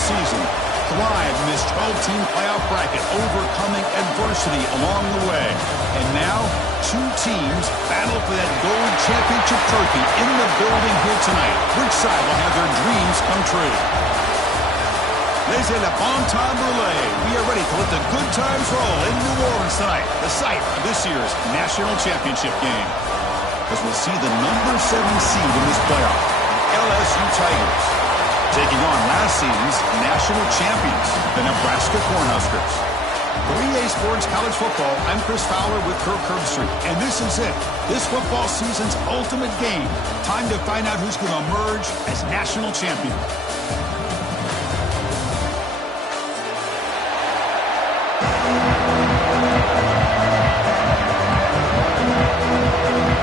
season. Thrive in this 12-team playoff bracket, overcoming adversity along the way. And now, two teams battle for that gold championship trophy in the building here tonight. Which side will have their dreams come true? Laissez le bon temps brûler. We are ready to let the good times roll in New Orleans tonight, the site of this year's national championship game. As we'll see the number 7 seed in this playoff, LSU Tigers, taking on last season's national champions, the Nebraska Cornhuskers. For EA Sports College Football, I'm Chris Fowler with Kirk Herbstreit, and this is it. This football season's ultimate game. Time to find out who's going to emerge as national champion.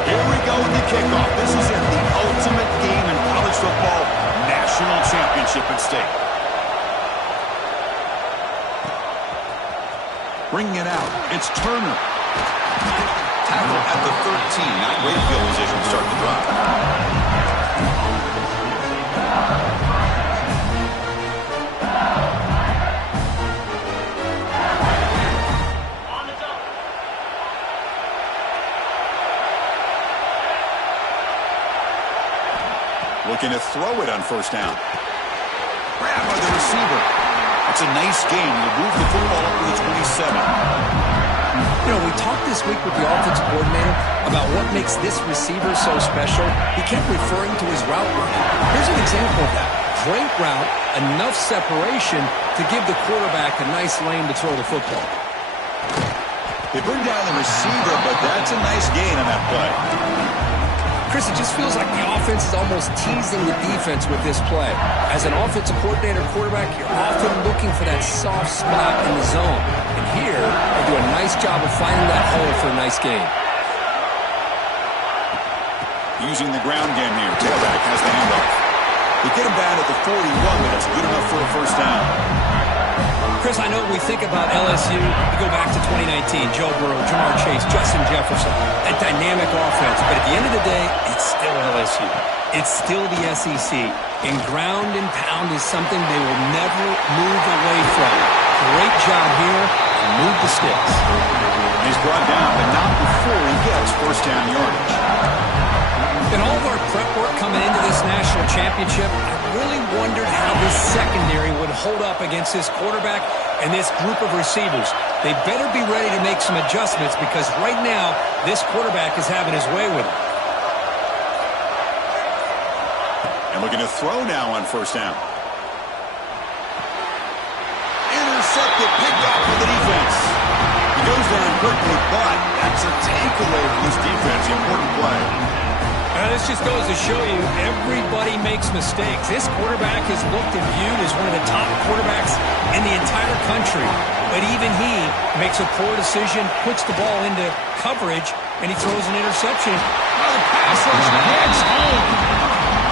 Here we go with the kickoff. This is it, the ultimate game in college football. National championship at stake. Bringing it out, it's Turner. Tackle at the 13. Not great field position to start the drive. Looking to throw it on first down. Grab by the receiver. That's a nice gain. He'll move the football up to the 27. You know, we talked this week with the offensive coordinator about what makes this receiver so special. He kept referring to his route running. Here's an example of that. Great route, enough separation to give the quarterback a nice lane to throw the football. They bring down the receiver, but that's a nice gain on that play. Chris, it just feels like the offense is almost teasing the defense with this play. As an offensive coordinator quarterback, you're often looking for that soft spot in the zone. And here, they do a nice job of finding that hole for a nice gain. Using the ground game here. Tailback has the handoff. They get him down at the 41, but it's good enough for a first down. Chris, I know we think about LSU, we go back to 2019, Joe Burrow, Jamar Chase, Justin Jefferson, that dynamic offense. But at the end of the day, it's still LSU. It's still the SEC. And ground and pound is something they will never move away from. Great job here, and move the sticks. He's brought down, but not before he gets first down yardage. In all of our prep work coming into this national championship, I really wondered how this secondary would hold up against this quarterback and this group of receivers. They better be ready to make some adjustments because right now, this quarterback is having his way with it. And looking to throw now on first down. Intercepted, picked off for the defense. He goes down quickly, but that's a takeaway for this defense. Important play. This just goes to show you everybody makes mistakes. This quarterback is looked and viewed as one of the top quarterbacks in the entire country. But even he makes a poor decision, puts the ball into coverage, and he throws an interception. Oh, the pass rush hits home.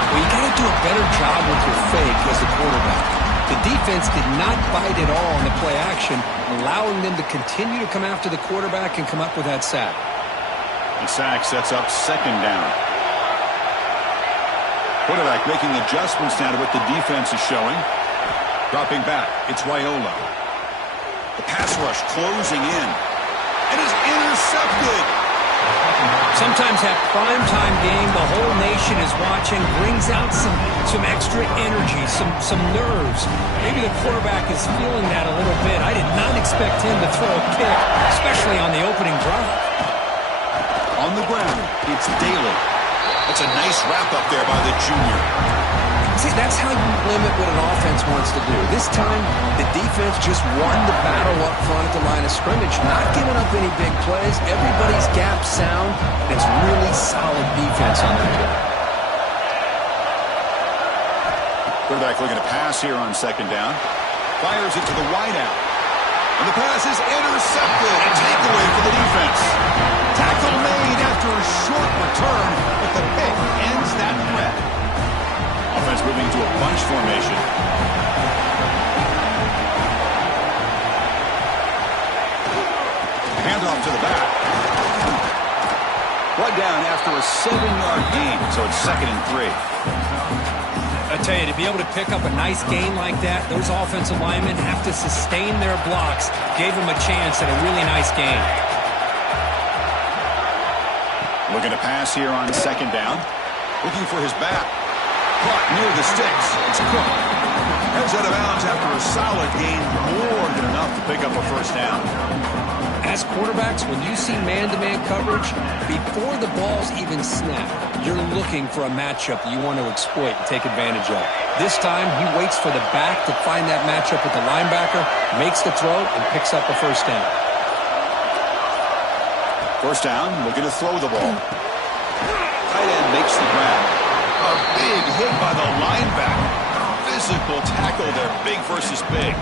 Well, you got to do a better job with your fake as a quarterback. The defense did not bite at all on the play action, allowing them to continue to come after the quarterback and come up with that sack. The sack sets up second down. Quarterback making adjustments now to what the defense is showing. Dropping back, it's Raiola. The pass rush closing in. It is intercepted. Sometimes that primetime game, the whole nation is watching, brings out some extra energy, some nerves. Maybe the quarterback is feeling that a little bit. I did not expect him to throw a pick, especially on the opening drive. On the ground, it's Daly. That's a nice wrap-up there by the junior. See, that's how you limit what an offense wants to do. This time, the defense just won the battle up front at the line of scrimmage, not giving up any big plays. Everybody's gap sound. It's really solid defense on that play. Quarterback looking to pass here on second down. Fires it to the wideout. And the pass is intercepted. A takeaway for the defense. Tackle made after a short return, but the pick ends that threat. Offense moving to a bunch formation. Handoff to the back. Brought down after a 7-yard gain, so it's 2nd and 3. I tell you, to be able to pick up a nice gain like that, those offensive linemen have to sustain their blocks. Gave them a chance at a really nice gain. Looking to pass here on second down. Looking for his back. Caught near the sticks. It's Cook. Heads out of bounds after a solid gain, more than enough to pick up a first down. As quarterbacks, when you see man-to-man coverage, before the balls even snap, you're looking for a matchup that you want to exploit and take advantage of. This time, he waits for the back to find that matchup with the linebacker, makes the throw, and picks up a first down. First down, looking to throw the ball. Tight end makes the grab. A big hit by the linebacker. Physical tackle there, big versus big.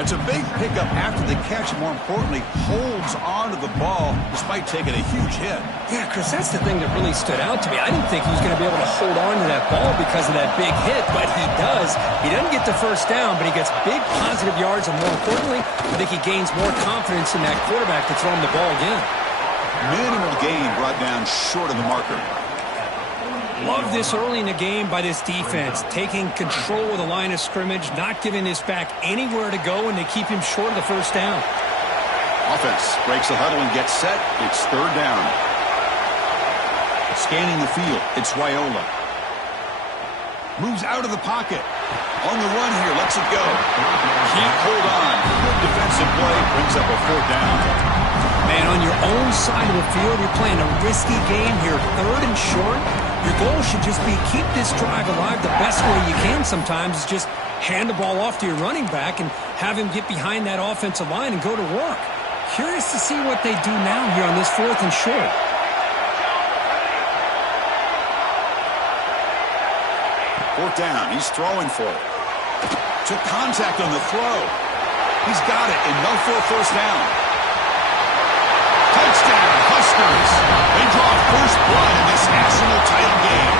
It's a big pickup after the catch. More importantly, holds on to the ball despite taking a huge hit. Yeah, Chris, that's the thing that really stood out to me. I didn't think he was going to be able to hold on to that ball because of that big hit, but he does. He doesn't get the first down, but he gets big positive yards, and more importantly, I think he gains more confidence in that quarterback to throw him the ball again. Minimal gain brought down short of the marker. Love this early in the game by this defense, taking control of the line of scrimmage, not giving this back anywhere to go, and they keep him short of the first down. Offense breaks the huddle and gets set. It's third down. Scanning the field, it's Raiola. Moves out of the pocket. On the run here, lets it go. Can't hold on. Good defensive play, brings up a fourth down. Man, on your own side of the field, you're playing a risky game here, third and short. Your goal should just be keep this drive alive the best way you can sometimes is just hand the ball off to your running back and have him get behind that offensive line and go to work. Curious to see what they do now here on this fourth and short. Fourth down, he's throwing for it. Took contact on the throw. He's got it, enough for a first down. Touchdown, Huskers. They draw first blood in this national title game.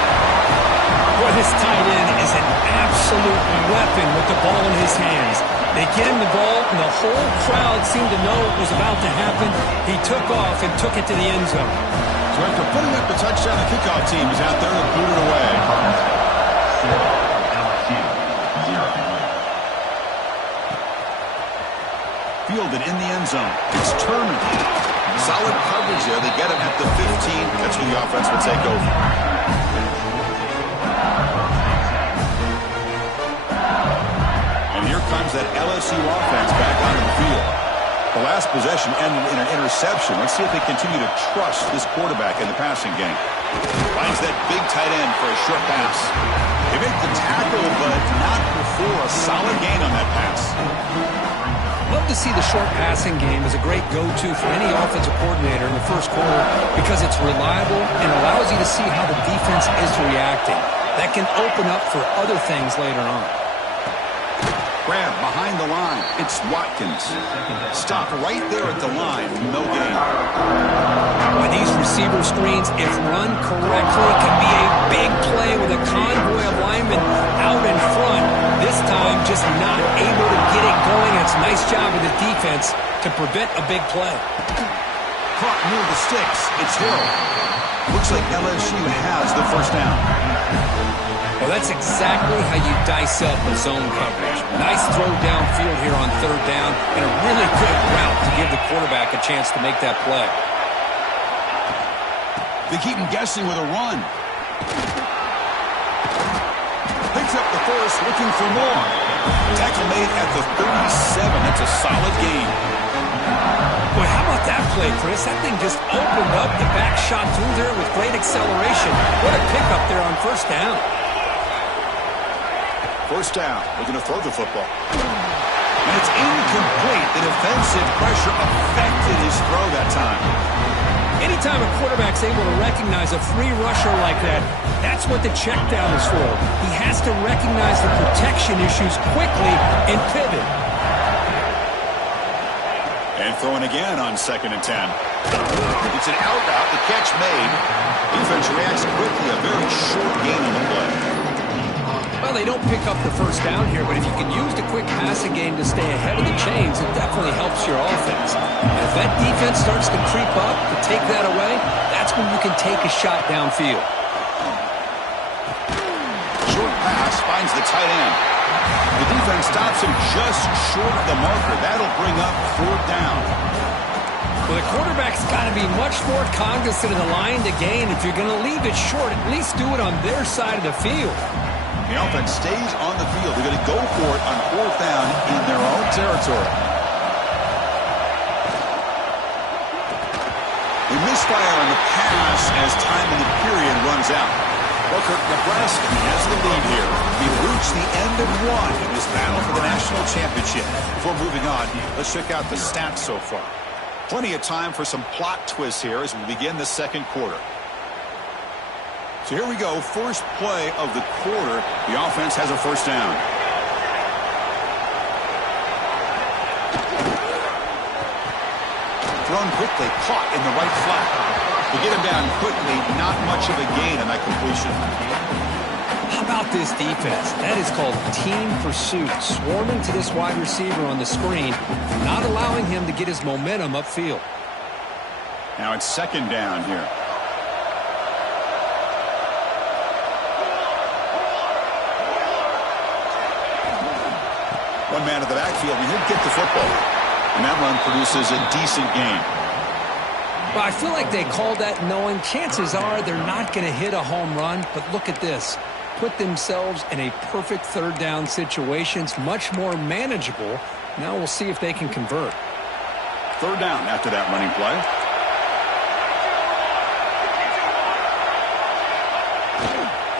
Boy, this tight end is an absolute weapon with the ball in his hands. They get him the ball, and the whole crowd seemed to know what was about to happen. He took off and took it to the end zone. So after putting up the touchdown, the kickoff team is out there to boot it away. Fielded in the end zone. It's Turner. Solid coverage there. They get him at the 15. That's where the offense will take over. And here comes that LSU offense back onto the field. The last possession ended in an interception. Let's see if they continue to trust this quarterback in the passing game. Finds that big tight end for a short pass. They make the tackle, but not before a solid gain on that pass. Love to see the short passing game as a great go-to for any offensive coordinator in the first quarter because it's reliable and allows you to see how the defense is reacting. That can open up for other things later on. Grab behind the line. It's Watkins. Stop right there at the line. No gain. With these receiver screens, if run correctly, can be a big play with a convoy of linemen out in front. This time, just not able to get it going. It's a nice job of the defense to prevent a big play. Caught near the sticks. It's Hill. Looks like LSU has the first down. Well, that's exactly how you dice up a zone coverage. Nice throw downfield here on third down, and a really good route to give the quarterback a chance to make that play. They keep him guessing with a run. Picks up the first, looking for more. Tackle made at the 37. That's a solid gain. Boy, how about that play, Chris? That thing just opened up. The back shot through there with great acceleration. What a pickup there on first down. First down, looking to throw the football. And it's incomplete. The defensive pressure affected his throw that time. Anytime a quarterback's able to recognize a free rusher like that, that's what the check down is for. He has to recognize the protection issues quickly and pivot. And throwing again on 2nd and 10. It's an out route, the catch made. Defense reacts quickly, a very short gain on the play. Well, they don't pick up the first down here, but if you can use the quick passing game to stay ahead of the chains, it definitely helps your offense. And if that defense starts to creep up to take that away, that's when you can take a shot downfield. Short finds the tight end. The defense stops him just short of the marker. That'll bring up 4th down. Well, the quarterback's got to be much more cognizant of the line to gain. If you're going to leave it short, at least do it on their side of the field. The offense stays on the field. They're going to go for it on 4th down in their own territory. They misfire on the pass as time in the period runs out. Booker, Nebraska has the lead here. We've reached the end of one in this battle for the national championship. Before moving on, let's check out the stats so far. Plenty of time for some plot twists here as we begin the second quarter. So here we go. First play of the quarter. The offense has a 1st down. Thrown quickly, caught in the right flat. To get him down quickly, not much of a gain on that completion. How about this defense? That is called team pursuit. Swarming to this wide receiver on the screen, not allowing him to get his momentum upfield. Now it's 2nd down here. One man at the backfield, and he'll get the football. And that run produces a decent gain. Well, I feel like they called that knowing chances are they're not going to hit a home run. But look at this. Put themselves in a perfect 3rd down situation. It's much more manageable. Now we'll see if they can convert. 3rd down after that running play.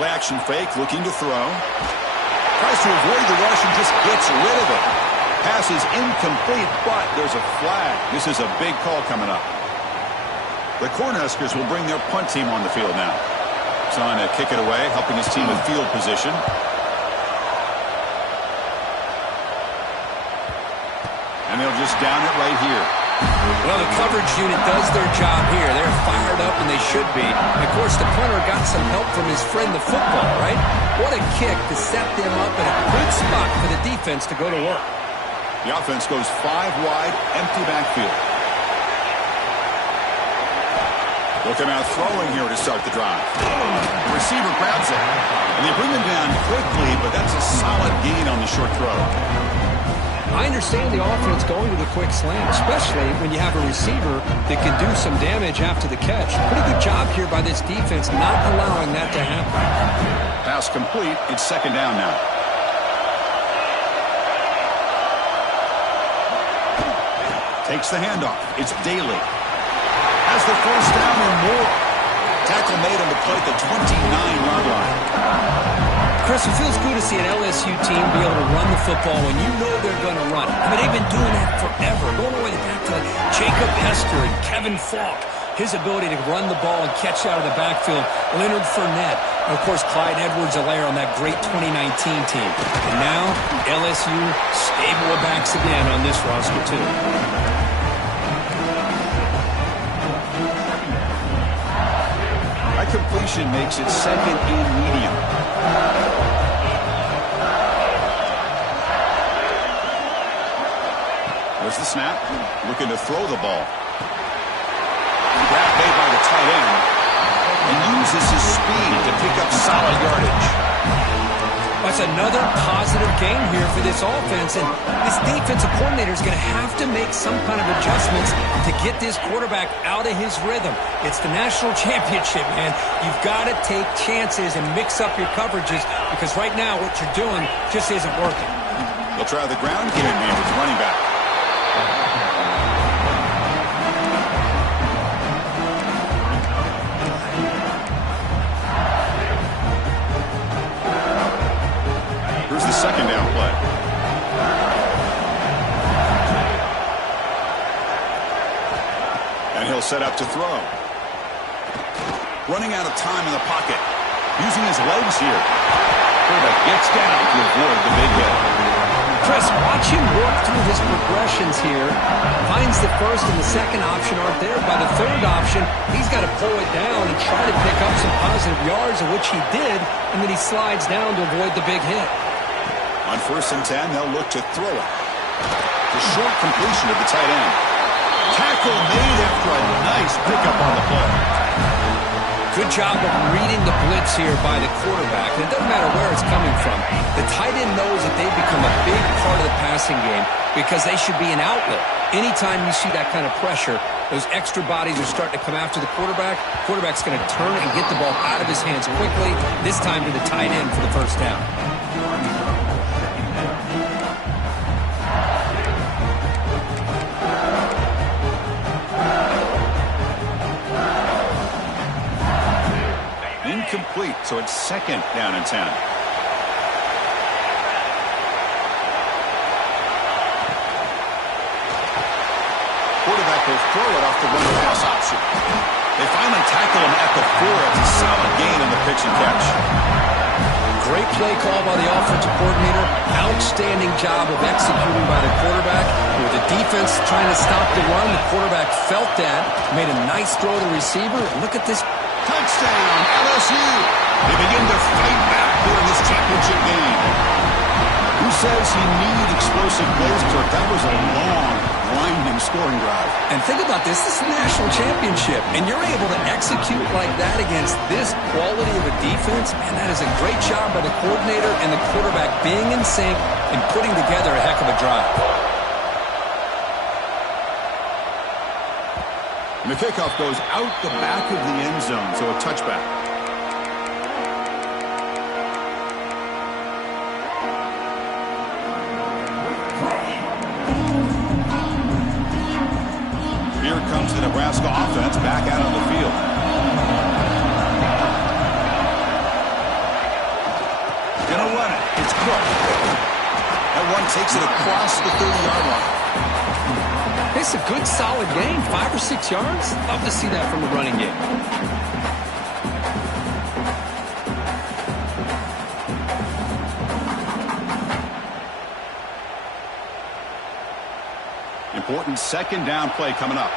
Play action fake, looking to throw. Tries to avoid the rush and just gets rid of it. Pass is incomplete, but there's a flag. This is a big call coming up. The Cornhuskers will bring their punt team on the field now. Trying to kick it away, helping his team in field position. And they'll just down it right here. Well, the coverage unit does their job here. They're fired up, and they should be. And of course, the punter got some help from his friend, the football, right? What a kick to set them up in a good spot for the defense to go to work. The offense goes 5 wide, empty backfield. They'll come out throwing here to start the drive. The receiver grabs it, and they bring him down quickly, but that's a solid gain on the short throw. I understand the offense going to the quick slant, especially when you have a receiver that can do some damage after the catch. Pretty good job here by this defense not allowing that to happen. Pass complete. It's 2nd down now. Takes the handoff. It's Daly. Has the 1st down and more. Tackle made on the play at the 29-yard line. Chris, it feels good to see an LSU team be able to run the football when you know they're going to run it. I mean, they've been doing that forever. Going all the way back to Jacob Hester and Kevin Falk. His ability to run the ball and catch out of the backfield. Leonard Fournette. And, of course, Clyde Edwards-Helaire on that great 2019 team. And now, LSU stable of backs again on this roster, too. That completion makes it 2nd and medium. There's the snap. Looking to throw the ball. Grab made by the tight end. And uses his speed to pick up solid yardage. That's another positive game here for this offense. And this defensive coordinator is going to have to make some kind of adjustments to get this quarterback out of his rhythm. It's the national championship, man. You've got to take chances and mix up your coverages because right now what you're doing just isn't working. They'll try the ground game here with the running back. Here's the 2nd down play. And he'll set up to throw. Running out of time in the pocket. Using his legs here. Quarterback gets down to avoid the big hit. Chris, watch him work through his progressions here. Finds the 1st and the 2nd option aren't there. By the 3rd option, he's got to pull it down and try to pick up some positive yards, of which he did, and then he slides down to avoid the big hit. On 1st and 10, they'll look to throw it. The short completion of the tight end. Tackle made after a nice pickup on the play. Good job of reading the blitz here by the quarterback. And it doesn't matter where it's coming from. The tight end knows that they've become a big part of the passing game because they should be an outlet. Anytime you see that kind of pressure, those extra bodies are starting to come after the quarterback. Quarterback's going to turn and get the ball out of his hands quickly, this time to the tight end for the first down. Incomplete, so it's 2nd down and 10. Quarterback will throw it off the run pass option. They finally tackle him at the 4. It's a solid gain on the pitch and catch. Great play call by the offensive coordinator. Outstanding job of executing by the quarterback. With the defense trying to stop the run, the quarterback felt that, made a nice throw to the receiver. Look at this. Touchdown, LSU. They begin to fight back here in this championship game. Who says he needed explosive plays, Kirk? That was a long, winding scoring drive. And think about this. This is a national championship, and you're able to execute like that against this quality of a defense. Man, that is a great job by the coordinator and the quarterback being in sync and putting together a heck of a drive. And the kickoff goes out the back of the end zone, so a touchback. Here comes the Nebraska offense back out on the field. Gonna run it. It's Cook. That one takes it across the 30-yard line. It's a good, solid game. 5 or 6 yards. Love to see that from the running game. Important 2nd down play coming up.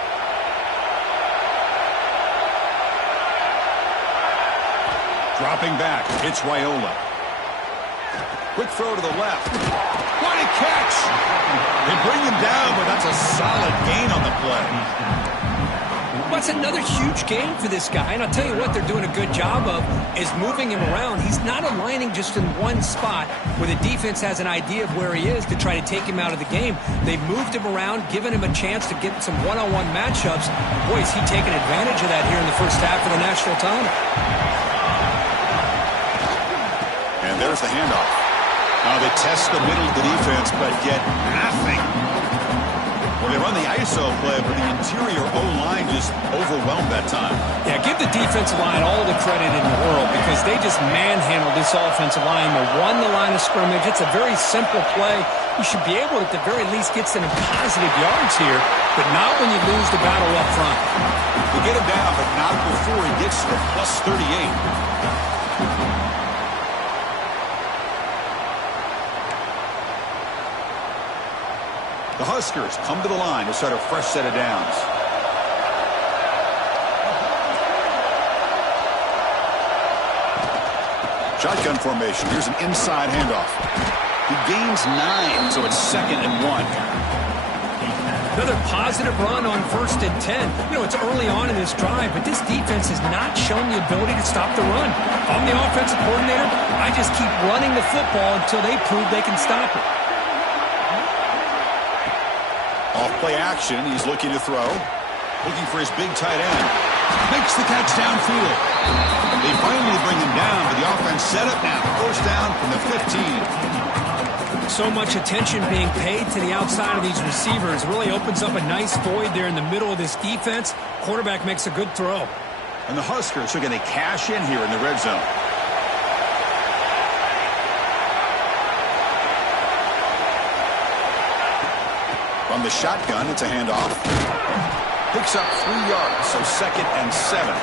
Dropping back. It's Raiola. Quick throw to the left. What a catch! They bring him down, but that's a solid gain on the play. What's another huge game for this guy? And I'll tell you what they're doing a good job of is moving him around. He's not aligning just in one spot where the defense has an idea of where he is to try to take him out of the game. They've moved him around, given him a chance to get some one-on-one matchups. Boy, is he taking advantage of that here in the first half of the national title. And there's the handoff. Now they test the middle of the defense, but get nothing. Well, they run the ISO play, but the interior O-line just overwhelmed that time. Yeah, give the defensive line all the credit in the world because they just manhandled this offensive line. They won the line of scrimmage. It's a very simple play. You should be able to, at the very least, get some positive yards here, but not when you lose the battle up front. They get him down, but not before he gets to the plus 38. The Huskers come to the line to start a fresh set of downs. Shotgun formation. Here's an inside handoff. He gains 9, so it's 2nd and 1. Another positive run on 1st and 10. You know, it's early on in this drive, but this defense has not shown the ability to stop the run. I'm the offensive coordinator. I just keep running the football until they prove they can stop it. Off play action, he's looking to throw. Looking for his big tight end. Makes the catch downfield. They finally bring him down, but the offense set up now. First down from the 15. So much attention being paid to the outside of these receivers. Really opens up a nice void there in the middle of this defense. Quarterback makes a good throw. And the Huskers are going to cash in here in the red zone. From the shotgun, it's a handoff. Picks up 3 yards, so 2nd and 7.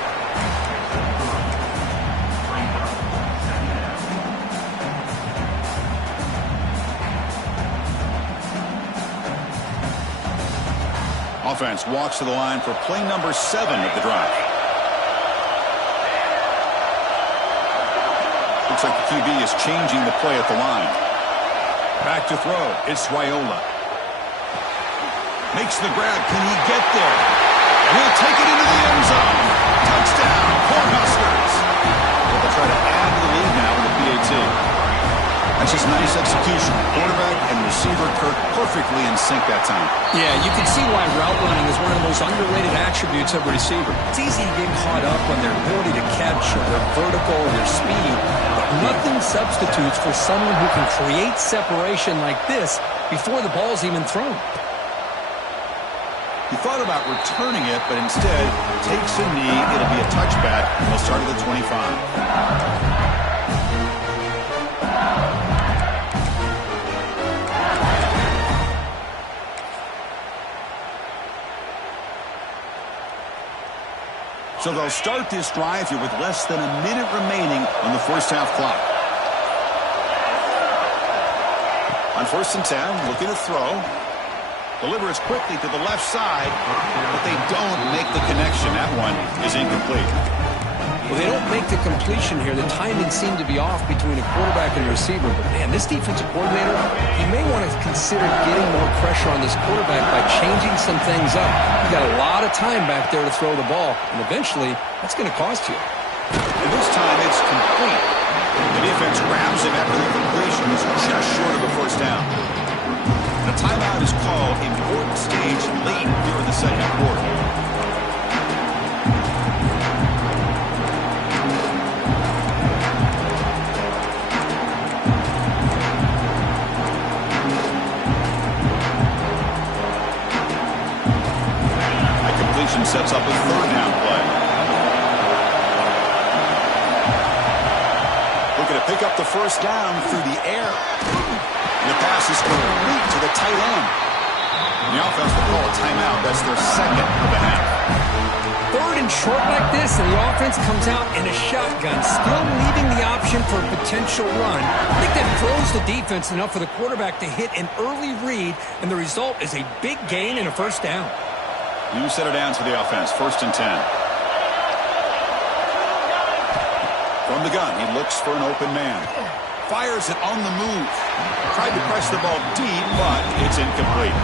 Offense walks to the line for play number 7 of the drive. Looks like the QB is changing the play at the line. Back to throw. It's Raiola. Makes the grab. Can he get there? He'll take it into the end zone. Touchdown, Cornhuskers. try to add to the lead now with the PAT. That's just nice execution. Quarterback and receiver Kirk perfectly in sync that time. Yeah, you can see why route running is one of the most underrated attributes of a receiver. It's easy to get caught up on their ability to catch or their vertical or their speed, but nothing substitutes for someone who can create separation like this before the ball's even thrown. He thought about returning it, but instead takes a knee. It'll be a touchback, and they'll start at the 25. So they'll start this drive here with less than a minute remaining on the first half clock. On 1st and 10, looking to throw. Delivers quickly to the left side, but they don't make the connection. That one is incomplete. Well, they don't make the completion here. The timing seemed to be off between a quarterback and a receiver. But, man, this defensive coordinator, he may want to consider getting more pressure on this quarterback by changing some things up. You got a lot of time back there to throw the ball, and eventually that's going to cost you. And this time it's complete. The defense grabs him after the completion. He's just short of a first down. The timeout is called. Important stage late here in the second quarter. Sets up a third down play. Looking to pick up the first down through the air. And the pass is complete to the tight end. And the offense will call a timeout. That's their second of the half. Third and short like this, and the offense comes out in a shotgun, still leaving the option for a potential run. I think that throws the defense enough for the quarterback to hit an early read, and the result is a big gain and a first down. New set of downs for the offense. 1st and 10. From the gun, he looks for an open man. Fires it on the move. Tried to press the ball deep, but it's incomplete.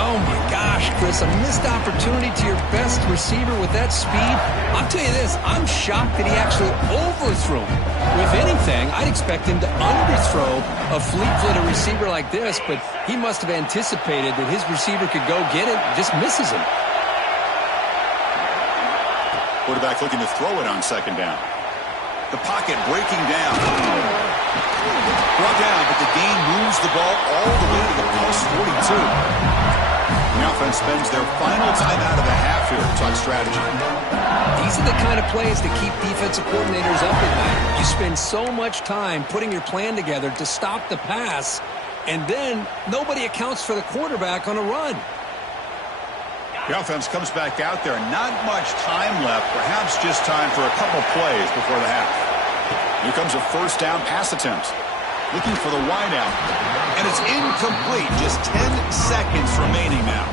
Oh, my gosh, Chris. A missed opportunity to your best receiver with that speed. I'll tell you this. I'm shocked that he actually overthrew him. With anything, I'd expect him to underthrow a fleet-footed receiver like this, but he must have anticipated that his receiver could go get it and just misses him. Quarterback looking to throw it on 2nd down. The pocket breaking down. Brought down, but the gain moves the ball all the way to the plus 42. The offense spends their final timeout of the half here to talk strategy. These are the kind of plays that keep defensive coordinators up at night. You spend so much time putting your plan together to stop the pass, and then nobody accounts for the quarterback on a run. The offense comes back out there. Not much time left. Perhaps just time for a couple plays before the half. Here comes a first down pass attempt. Looking for the wideout. And it's incomplete. Just 10 seconds remaining now.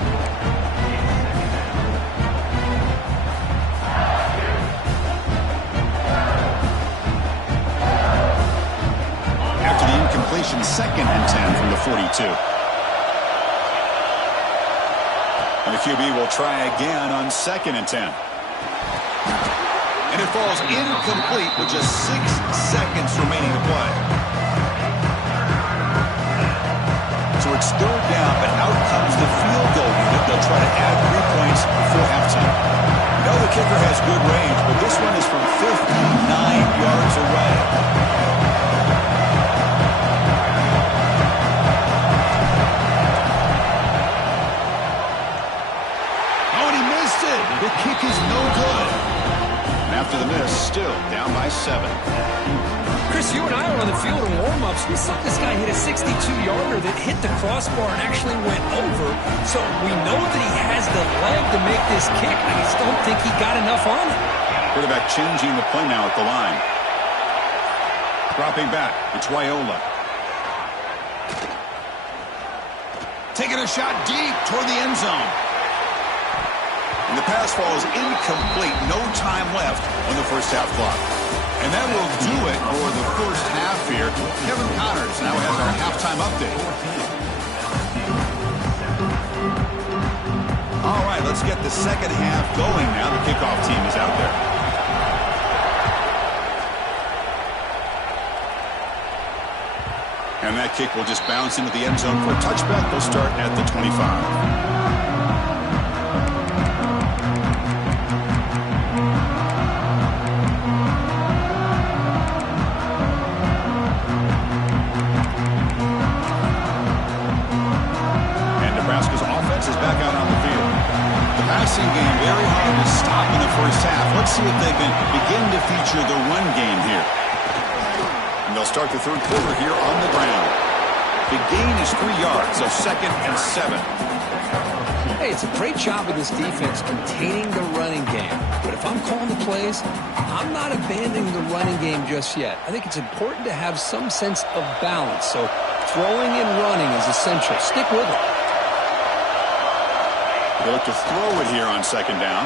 After the incompletion, 2nd and 10 from the 42. And the QB will try again on 2nd and 10. And it falls incomplete with just 6 seconds remaining to play. So it's 3rd down, but out comes the field goal unit. They'll try to add 3 points before halftime. We know the kicker has good range, but this one is from 59 yards away. The kick is no good. And after the miss, still down by 7. Chris, you and I were on the field in warm-ups. We saw this guy hit a 62-yarder that hit the crossbar and actually went over. So we know that he has the leg to make this kick. I just don't think he got enough on it. Quarterback changing the play now at the line. Dropping back. It's Raiola. Taking a shot deep toward the end zone. And the pass falls incomplete. No time left on the first half clock. And that will do it for the first half here. Kevin Connors now has our halftime update. All right, let's get the second half going now. The kickoff team is out there. And that kick will just bounce into the end zone for a touchback. They'll start at the 25. And Nebraska's offense is back out on the field. The passing game very hard to stop in the first half. Let's see if they can begin to feature the run game here. And they'll start the third quarter here on the ground. The gain is 3 yards, so 2nd and 7. Hey, it's a great job of this defense containing the running game. But if I'm calling the plays, I'm not abandoning the running game just yet. I think it's important to have some sense of balance. So throwing and running is essential. Stick with it. He'll look to throw it here on 2nd down.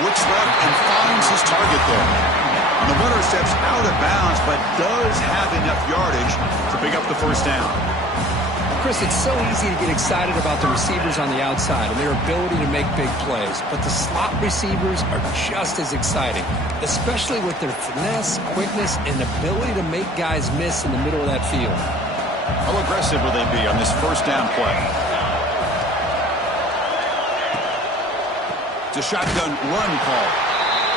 Looks left and finds his target there. The runner steps out of bounds, but does have enough yardage to pick up the first down. Chris, it's so easy to get excited about the receivers on the outside and their ability to make big plays, but the slot receivers are just as exciting, especially with their finesse, quickness, and ability to make guys miss in the middle of that field. How aggressive will they be on this first down play? It's a shotgun run call.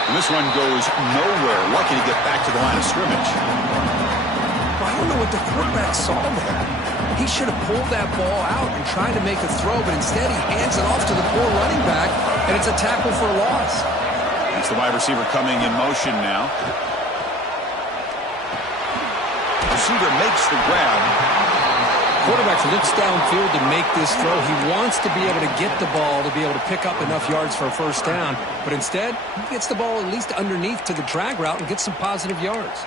And this one goes nowhere. Lucky to get back to the line of scrimmage. Well, I don't know what the quarterback saw there. He should have pulled that ball out and tried to make a throw, but instead he hands it off to the poor running back, and it's a tackle for a loss. It's the wide receiver coming in motion now. Receiver makes the grab. Quarterback looks downfield to make this throw. He wants to be able to get the ball to be able to pick up enough yards for a first down. But instead, he gets the ball at least underneath to the drag route and gets some positive yards.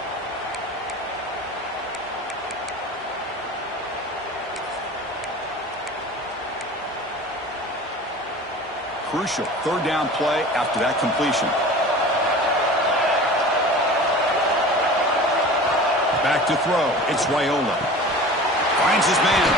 Crucial 3rd down play after that completion. Back to throw. It's Raiola. Finds his man,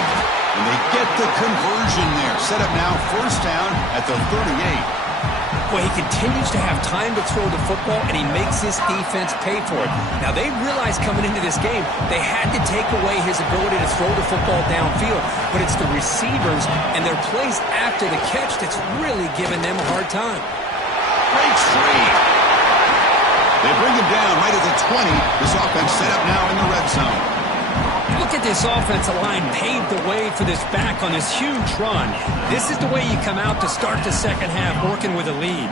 and they get the conversion there. Set up now, first down at the 38. Well, he continues to have time to throw the football, and he makes this defense pay for it. Now, they realized coming into this game they had to take away his ability to throw the football downfield, but it's the receivers and their plays after the catch that's really giving them a hard time. Breaks free. They bring him down right at the 20. This offense set up now in the red zone. Look at this offensive line paved the way for this back on this huge run. This is the way you come out to start the second half, working with a lead.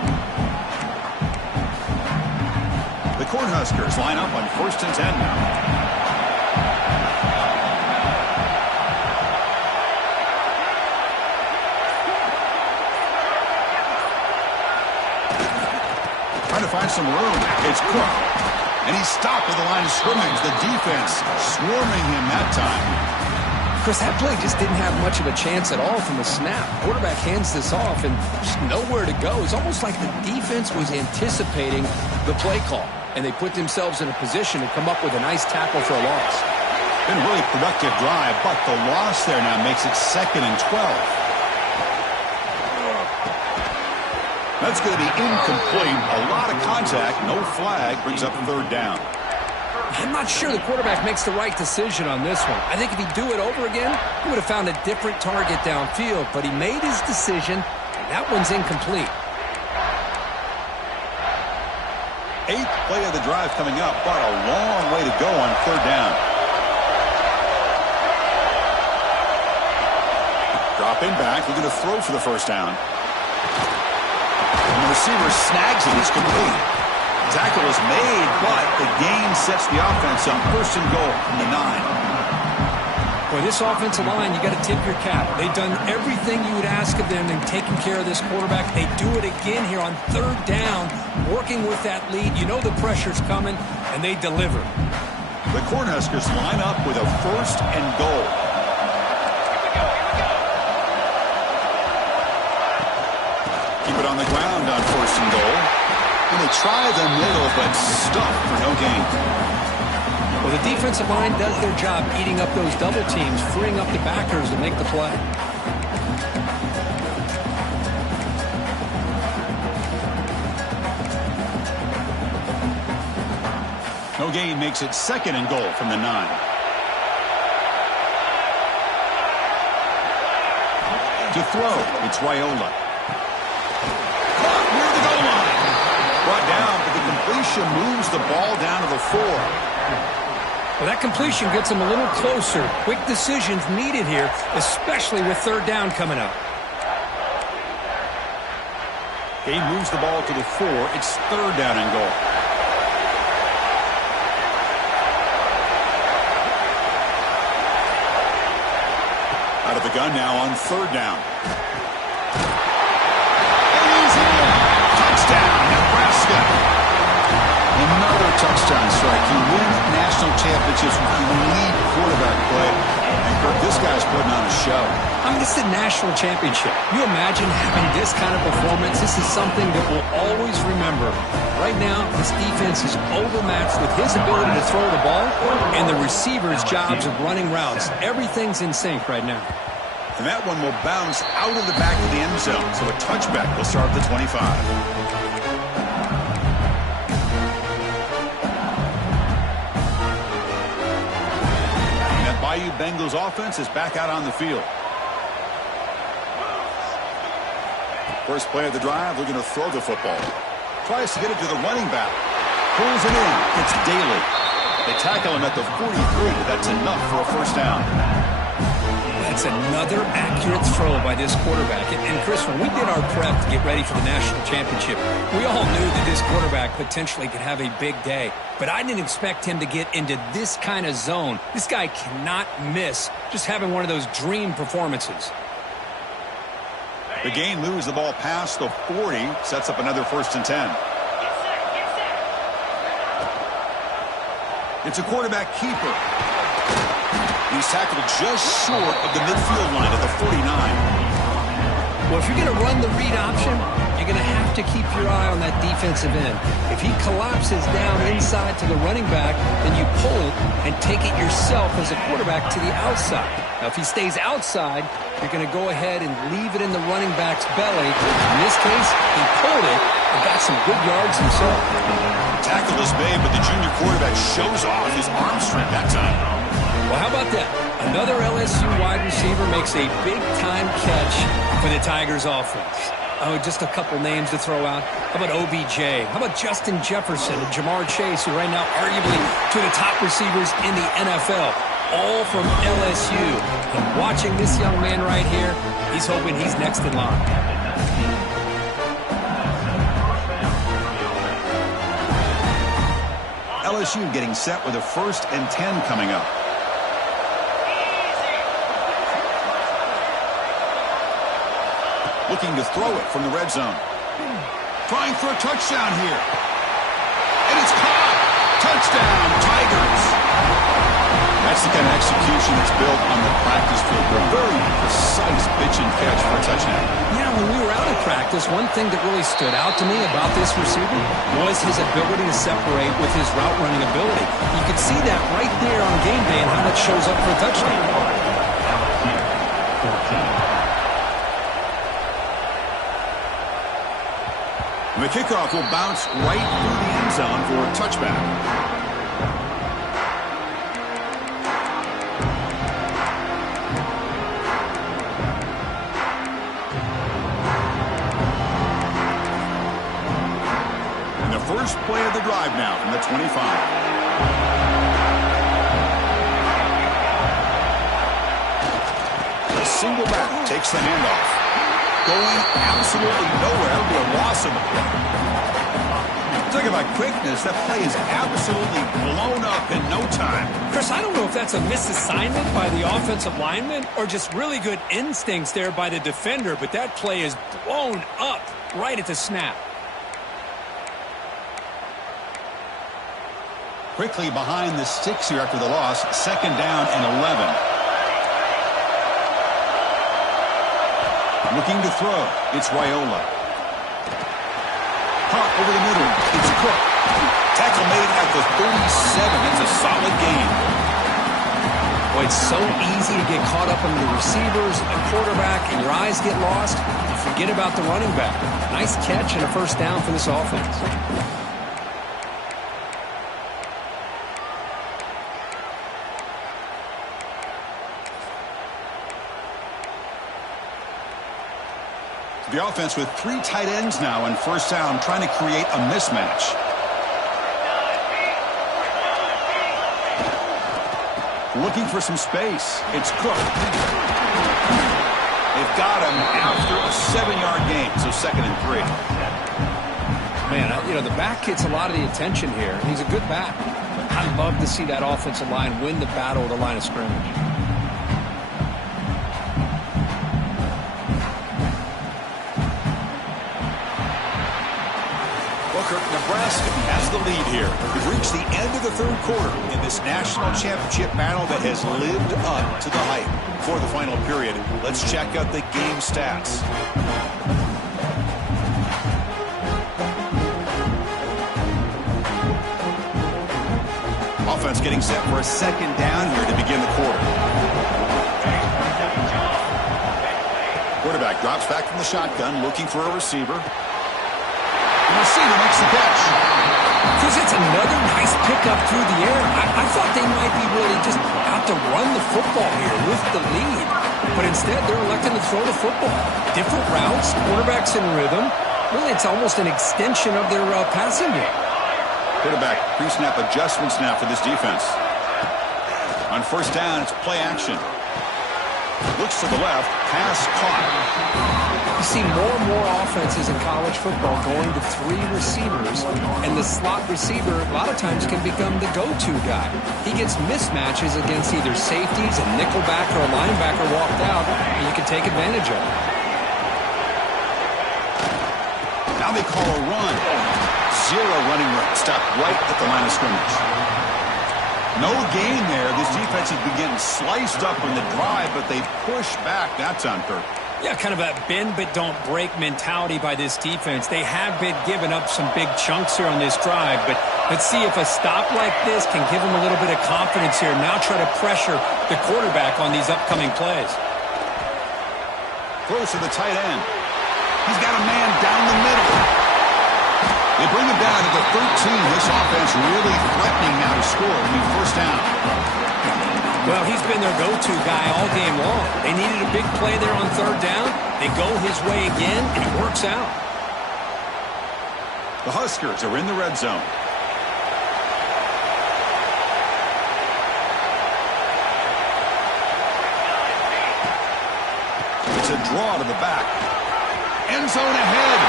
The Cornhuskers line up on 1st and 10 now. Trying to find some room. It's Cook. And he's stopped at the line of scrimmage. The defense swarming him that time. Chris, that play just didn't have much of a chance at all from the snap. Quarterback hands this off and just nowhere to go. It's almost like the defense was anticipating the play call, and they put themselves in a position to come up with a nice tackle for a loss. Been a really productive drive, but the loss there now makes it 2nd and 12. That's going to be incomplete. A lot of contact. No flag. Brings up 3rd down. I'm not sure the quarterback makes the right decision on this one. I think if he'd do it over again, he would have found a different target downfield. But he made his decision, and that one's incomplete. 8th play of the drive coming up, but a long way to go on 3rd down. Dropping back. Looking to throw for the first down. And the receiver snags it. It's complete. Tackle is made, but the gain sets the offense up. 1st and goal from the 9. Boy, this offensive line, you got to tip your cap. They've done everything you would ask of them in taking care of this quarterback. They do it again here on 3rd down, working with that lead. You know the pressure's coming, and they deliver. The Cornhuskers line up with a 1st and goal. Keep it on the ground on 1st and goal. And they try the middle, but stuffed for no gain. Well, the defensive line does their job eating up those double teams, freeing up the backers to make the play. No gain makes it 2nd and goal from the 9. To throw, it's Raiola. Caught near the goal line. Brought down, but the completion moves the ball down to the 4. Well, that completion gets him a little closer. Quick decisions needed here, especially with third down coming up. He moves the ball to the 4. It's third down and goal. Out of the gun now on third down. And he's in. Touchdown, Nebraska. Another touchdown strike. You win national championships with elite quarterback play. And Kirk, this guy's putting on a show. I mean, this is a national championship. You imagine having this kind of performance? This is something that we'll always remember. Right now, this defense is overmatched with his ability to throw the ball and the receiver's jobs of running routes. Everything's in sync right now. And that one will bounce out of the back of the end zone. So a touchback will start at the 25. And that Bayou Bengals offense is back out on the field. First play of the drive, looking to throw the football. Tries to get it to the running back. Pulls it in. It's Daly. They tackle him at the 43, but that's enough for a first down. That's another accurate throw by this quarterback. And Chris, when we did our prep to get ready for the national championship, we all knew that this quarterback potentially could have a big day. But I didn't expect him to get into this kind of zone. This guy cannot miss just having one of those dream performances. The game moves the ball past the 40, sets up another 1st and 10. It's a quarterback keeper. He's tackled just short of the midfield line at the 49. Well, if you're going to run the read option, you're going to have to keep your eye on that defensive end. If he collapses down inside to the running back, then you pull it and take it yourself as a quarterback to the outside. Now, if he stays outside, you're going to go ahead and leave it in the running back's belly. In this case, he pulled it and got some good yards himself. Tackle is made, but the junior quarterback shows off his arm strength that time. Well, how about that? Another LSU wide receiver makes a big-time catch for the Tigers offense. Oh, just a couple names to throw out. How about OBJ? How about Justin Jefferson and Jamar Chase, who right now arguably two of the top receivers in the NFL, all from LSU. And watching this young man right here, he's hoping he's next in line. LSU getting set with a 1st and 10 coming up. Looking to throw it from the red zone. Trying for a touchdown here. And it's caught. Touchdown, Tigers. That's the kind of execution that's built on the practice field. A very precise pitch and catch for a touchdown. Yeah, when we were out of practice, one thing that really stood out to me about this receiver was his ability to separate with his route running ability. You could see that right there on game day and how it shows up for a touchdown. The kickoff will bounce right through the end zone for a touchback. And the first play of the drive now from the 25. A single back takes the handoff. Going absolutely nowhere. That would be a loss of it. Talking about quickness, that play is absolutely blown up in no time. Chris, I don't know if that's a misassignment by the offensive lineman or just really good instincts there by the defender, but that play is blown up right at the snap. Quickly behind the sticks here after the loss. 2nd down and 11. Looking to throw. It's Raiola. Caught over the middle. It's Cook. Tackle made at the 37. It's a solid gain. Boy, it's so easy to get caught up in the receivers, the quarterback, and your eyes get lost. You forget about the running back. Nice catch and a first down for this offense. The offense with 3 tight ends now on first down, trying to create a mismatch. Looking for some space. It's Cook. They've got him after a 7-yard gain, so 2nd and 3. Man, the back gets a lot of the attention here. He's a good back. I'd love to see that offensive line win the battle at the line of scrimmage. Nebraska has the lead here. We've reached the end of the 3rd quarter in this national championship battle that has lived up to the hype. For the final period, let's check out the game stats. Offense getting set for a 2nd down here to begin the quarter. Quarterback drops back from the shotgun, looking for a receiver. The receiver makes the catch. Because it's another nice pickup through the air. I thought they might be really just out to run the football here with the lead. But instead, they're electing to throw the football. Different routes, quarterbacks in rhythm. Really, it's almost an extension of their passing game. Quarterback pre-snap adjustments now for this defense. On first down, it's play action. Looks to the left, pass caught. You see more and more offenses in college football going to 3 receivers, and the slot receiver a lot of times can become the go-to guy. He gets mismatches against either safeties, a nickelback, or a linebacker walked out, and you can take advantage of it. Now they call a run. 0 running room, stopped right at the line of scrimmage. No gain there. This defense has been getting sliced up in the drive, but they push back. That's on purpose. Yeah, kind of a bend but don't break mentality by this defense. They have been giving up some big chunks here on this drive, but let's see if a stop like this can give them a little bit of confidence here. Now try to pressure the quarterback on these upcoming plays. Close to the tight end. He's got a man down the middle. They bring him down to the 13. This offense really threatening now to score. It'll be first down. Well, he's been their go-to guy all game long. They needed a big play there on 3rd down. They go his way again, and it works out. The Huskers are in the red zone. It's a draw to the back. End zone ahead.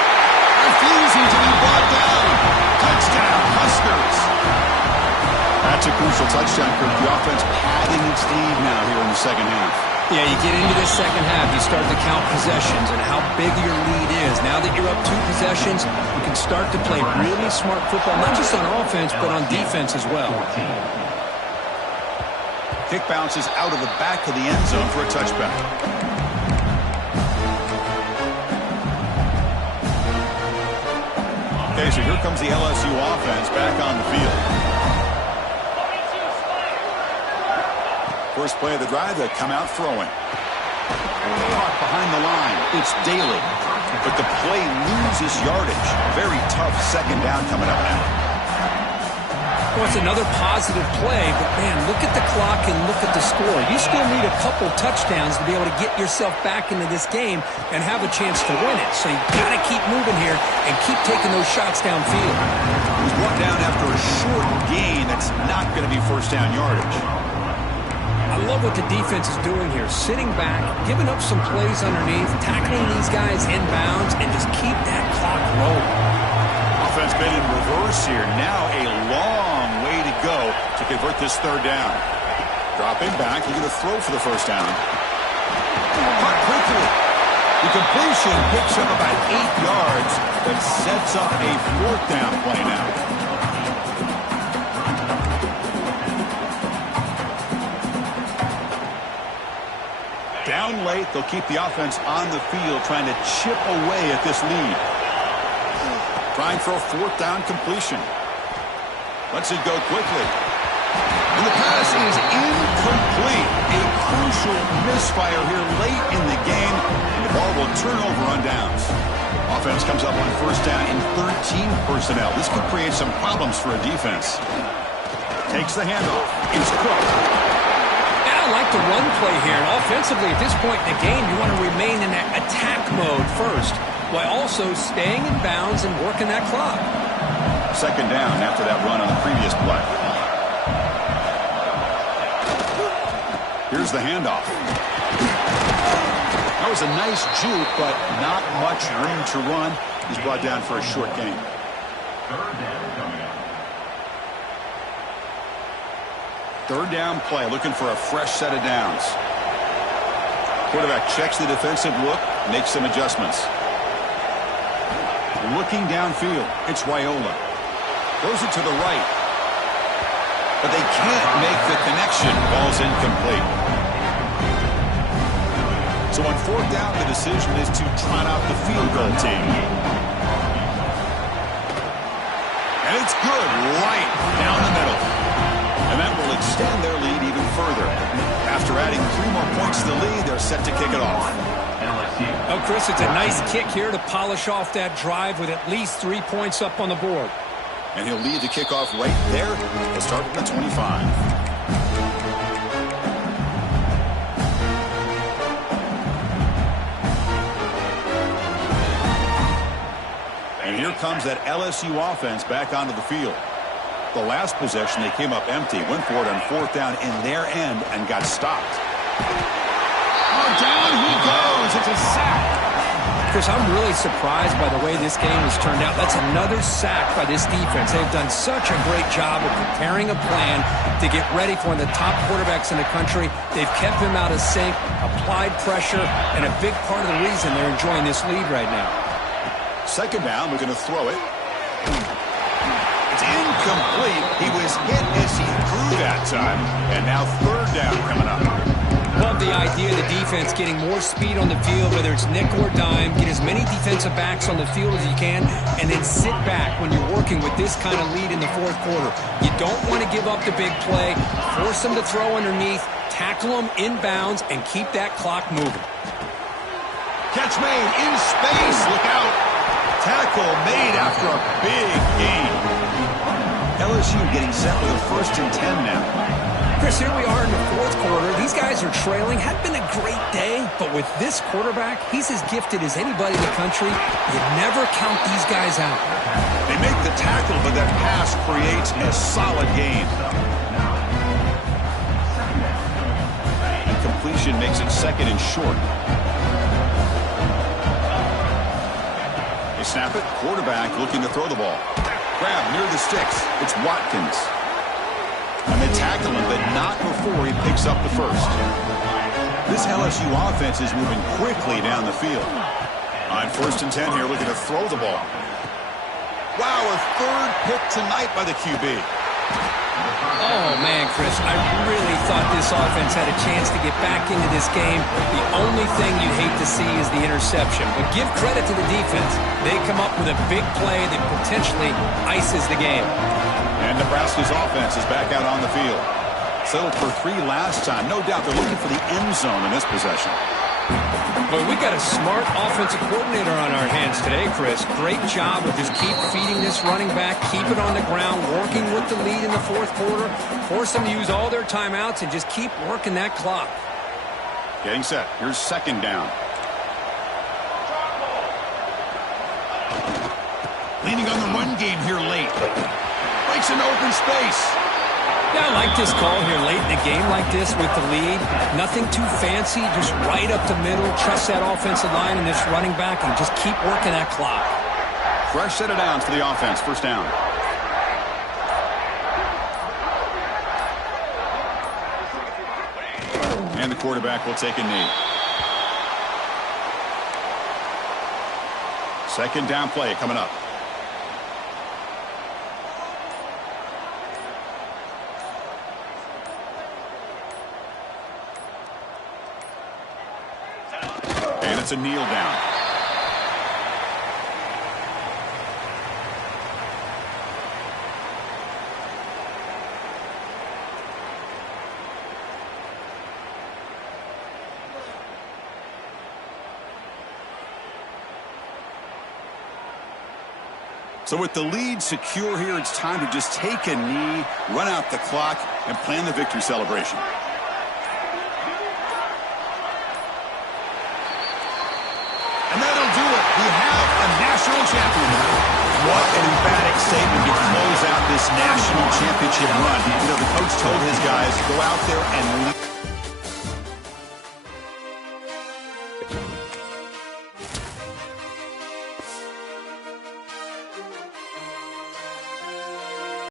Refusing to be brought down. Touchdown, Huskers. That's a crucial touchdown, Kirk. The offense padding its lead now here in the 2nd half. Yeah, you get into this 2nd half, you start to count possessions and how big your lead is. Now that you're up 2 possessions, you can start to play really smart football, not just on offense, but on defense as well. Kick bounces out of the back of the end zone for a touchback. Okay, so here comes the LSU offense back on the field. First play of the drive, they come out throwing. Caught behind the line. It's Daly. But the play loses yardage. Very tough 2nd down coming up now. Well, it's another positive play, but man, look at the clock and look at the score. You still need a couple touchdowns to be able to get yourself back into this game and have a chance to win it. So you got to keep moving here and keep taking those shots downfield. He was brought down after a short gain. That's not going to be first down yardage. I love what the defense is doing here. Sitting back, giving up some plays underneath, tackling these guys inbounds, and just keep that clock rolling. Offense been in reverse here. Now a long way to go to convert this 3rd down. Dropping back, looking to throw for the first down. Caught quickly. The completion picks up about 8 yards, but sets up a 4th down play now. Down late, they'll keep the offense on the field, trying to chip away at this lead. Trying for a 4th down completion. Lets it go quickly. And the pass is incomplete. A crucial misfire here late in the game. And the ball will turn over on downs. Offense comes up on first down in 13 personnel. This could create some problems for a defense. Takes the handoff. It's Cook. I like like the run play here. And offensively, at this point in the game, you want to remain in that attack mode first, while also staying in bounds and working that clock. Second down after that run on the previous play. Here's the handoff. That was a nice juke, but not much room to run. He's brought down for a short gain. Third down play, looking for a fresh set of downs. Quarterback checks the defensive look, makes some adjustments. Looking downfield, it's Raiola. Throws it to the right. But they can't make the connection. Ball's incomplete. So on fourth down, the decision is to trot out the field goal team. And it's good, right down the middle. And that will extend their lead even further. After adding 3 more points to the lead, they're set to kick it off. Oh, Chris, it's a nice kick here to polish off that drive with at least 3 points up on the board. And he'll lead the kickoff right there. He'll start at the 25. And here comes that LSU offense back onto the field. The last possession, they came up empty, went for it on fourth down in their end and got stopped. Oh, down he goes. It's a sack. Chris, I'm really surprised by the way this game has turned out. That's another sack by this defense. They've done such a great job of preparing a plan to get ready for one of the top quarterbacks in the country. They've kept him out of sync, applied pressure, and a big part of the reason they're enjoying this lead right now. Second down, we're going to throw it. It's incomplete. He was hit as he threw that time. And now third down coming up. Love the idea of the defense getting more speed on the field, whether it's nickel or dime. Get as many defensive backs on the field as you can, and then sit back when you're working with this kind of lead in the fourth quarter. You don't want to give up the big play. Force them to throw underneath, tackle them in bounds, and keep that clock moving. Catch made in space. Look out. Tackle made after a big gain. LSU getting set with a 1st and 10 now. Chris, here we are in the fourth quarter. These guys are trailing. Had been a great day, but with this quarterback, he's as gifted as anybody in the country. You never count these guys out. They make the tackle, but that pass creates a solid gain. And completion makes it second and short. They snap it. Quarterback looking to throw the ball. Grab near the sticks. It's Watkins. And they tackle him, but not before he picks up the first. This LSU offense is moving quickly down the field. On 1st and 10 here, looking to throw the ball. Wow, a third pick tonight by the QB. Oh, man, Chris, I really thought this offense had a chance to get back into this game. The only thing you'd hate to see is the interception. But give credit to the defense. They come up with a big play that potentially ices the game. And Nebraska's offense is back out on the field. Settled for 3 last time. No doubt they're looking for the end zone in this possession. But we got a smart offensive coordinator on our hands today, Chris. Great job of just keep feeding this running back, keep it on the ground, working with the lead in the fourth quarter, force them to use all their timeouts, and just keep working that clock. Getting set. Here's second down. Leaning on the run game here late. Breaks into open space. Yeah, I like this call here late in the game like this with the lead. Nothing too fancy, just right up the middle. Trust that offensive line and this running back and just keep working that clock. Fresh set of downs for the offense. First down. And the quarterback will take a knee. Second down play coming up. And it's a kneel down. So with the lead secure here, it's time to just take a knee, run out the clock, and plan the victory celebration. An emphatic statement to close out this national championship run. You know, the coach told his guys, go out there and lead.